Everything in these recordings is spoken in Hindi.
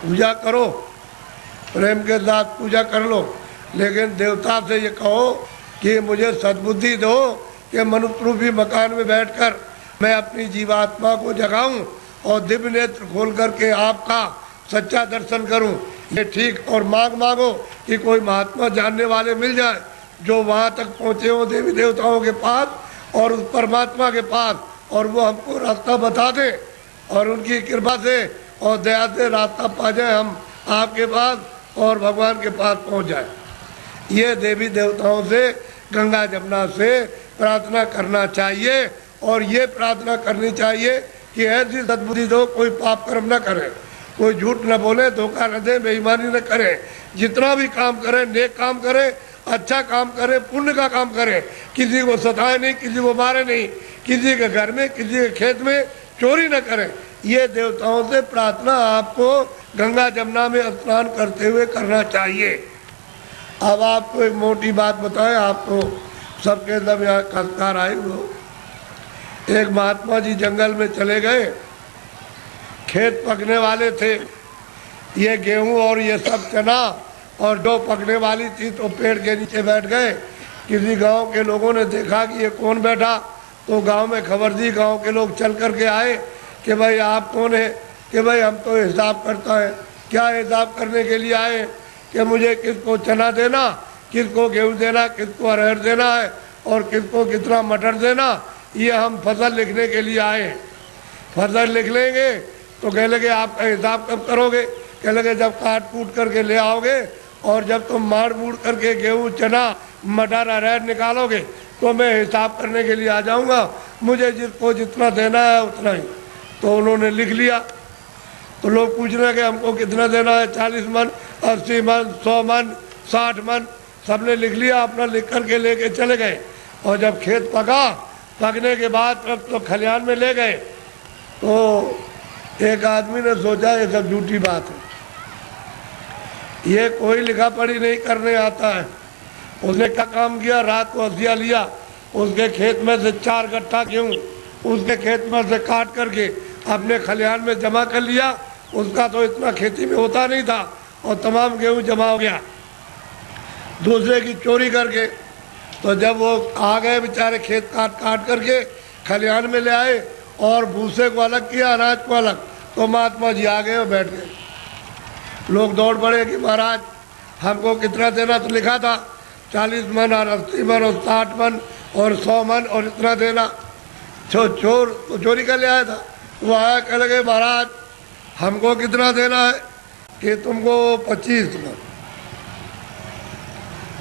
पूजा करो, प्रेम के साथ पूजा कर लो, लेकिन देवता से ये कहो कि मुझे सद्बुद्धि दो कि मनुष्य रूपी मकान में बैठकर मैं अपनी जीवात्मा को जगाऊं और दिव्य नेत्र खोल करके आपका सच्चा दर्शन करूं। ये ठीक। और मांगो कि कोई महात्मा जानने वाले मिल जाए जो वहां तक पहुंचे हो देवी देवताओं के पास और उस परमात्मा के पास, और वो हमको रास्ता बता दे और उनकी कृपा से और दया से रास्ता पा जाए, हम आपके पास और भगवान के पास पहुंच जाए। ये देवी देवताओं से, गंगा जमुना से प्रार्थना करना चाहिए। और ये प्रार्थना करनी चाहिए कि ऐसी सद्बुद्धि दो, कोई पाप कर्म न करे, कोई झूठ न बोले, धोखा न दे, बेईमानी न करे, जितना भी काम करे नेक काम करे, अच्छा काम करे, पुण्य का काम करे, किसी को सताए नहीं, किसी को मारे नहीं, किसी के घर में, किसी के खेत में चोरी न करे। ये देवताओं से प्रार्थना आपको गंगा जमुना में स्नान करते हुए करना चाहिए। अब आपको एक मोटी बात बताएं, आप तो सबके सब यहाँ संस्कार आए हो। एक महात्मा जी जंगल में चले गए, खेत पकने वाले थे, ये गेहूं और ये सब चना और डो पकने वाली थी, तो पेड़ के नीचे बैठ गए। किसी गांव के लोगों ने देखा कि ये कौन बैठा, तो गांव में खबर दी, गांव के लोग चल करके आए कि भाई आप कौन है, कि भाई हम तो हिसाब करता है। क्या हिसाब करने के लिए आए, कि मुझे किसको चना देना, किसको गेहूं देना, किसको अरहर देना है और किसको कितना मटर देना, ये हम फसल लिखने के लिए आए। फसल लिख लेंगे तो कह लगे आपका हिसाब कब करोगे, कह लगे जब काट कूट करके ले आओगे और जब तुम मार मूड़ करके गेहूं चना मटर अरहर निकालोगे तो मैं हिसाब करने के लिए आ जाऊंगा, मुझे जिसको जितना देना है उतना ही। तो उन्होंने लिख लिया। तो लोग पूछ रहे कि हमको कितना देना है, 40 मन, 80 मन, 100 मन, 60 मन, सबने लिख लिया, अपना लिख करके लेके चले गए। और जब खेत पका, पकने के बाद तो खलिहान में ले गए, तो एक आदमी ने सोचा ये सब झूठी बात है, ये कोई लिखा पढ़ी नहीं करने आता है। उसने क्या काम किया, रात को हसिया लिया, उसके खेत में से 4 गट्ठा गेहूं उसके खेत में से काट करके अपने खलिहान में जमा कर लिया। उसका तो इतना खेती में होता नहीं था और तमाम गेहूं जमा हो गया दूसरे की चोरी करके। तो जब वो आ गए बेचारे, खेत काट करके खलिहान में ले आए और भूसे को अलग किया, अनाज को अलग, तो महात्मा जी आ गए और बैठ गए। लोग दौड़ पड़े कि महाराज हमको कितना देना, तो लिखा था 40 मन और 80 मन और 60 मन और 100 मन और इतना देना। चोर तो चोरी कर ले आया था, वो आया, कह लगे महाराज हमको कितना देना है, कि तुमको 25 मन।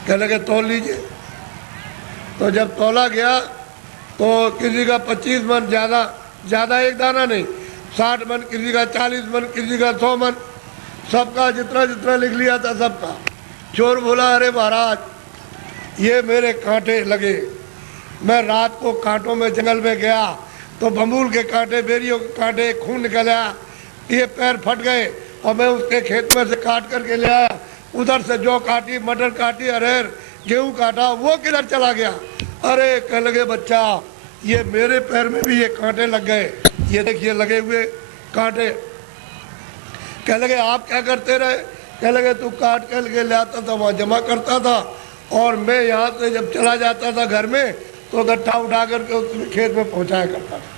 कह लगे तोल लीजिए। तो जब तोला गया तो किसी का 25 मन, ज़्यादा एक दाना नहीं, 60 मन, किसी का 40 मन, किसी का 100 मन, सबका जितना जितना लिख लिया था सबका। चोर बोला अरे महाराज ये मेरे कांटे लगे, मैं रात को कांटों में जंगल में गया तो बमूल के कांटे, बेरियों के कांटे, खून निकल आया, ये पैर फट गए और मैं उसके खेत में से काट करके ले आया। उधर से जौ काटी, मटर काटी, अरहर गेहूं काटा, वो किधर चला गया। अरे कह लगे बच्चा ये मेरे पैर में भी ये कांटे लग गए, ये देखिए लगे हुए कांटे। कह लगे आप क्या करते रहे, कह लगे तू काट कर के ले आता था, वहाँ जमा करता था और मैं यहाँ से जब चला जाता था घर में तो गट्ठा उठा करके उसमें खेत में पहुँचाया करता था।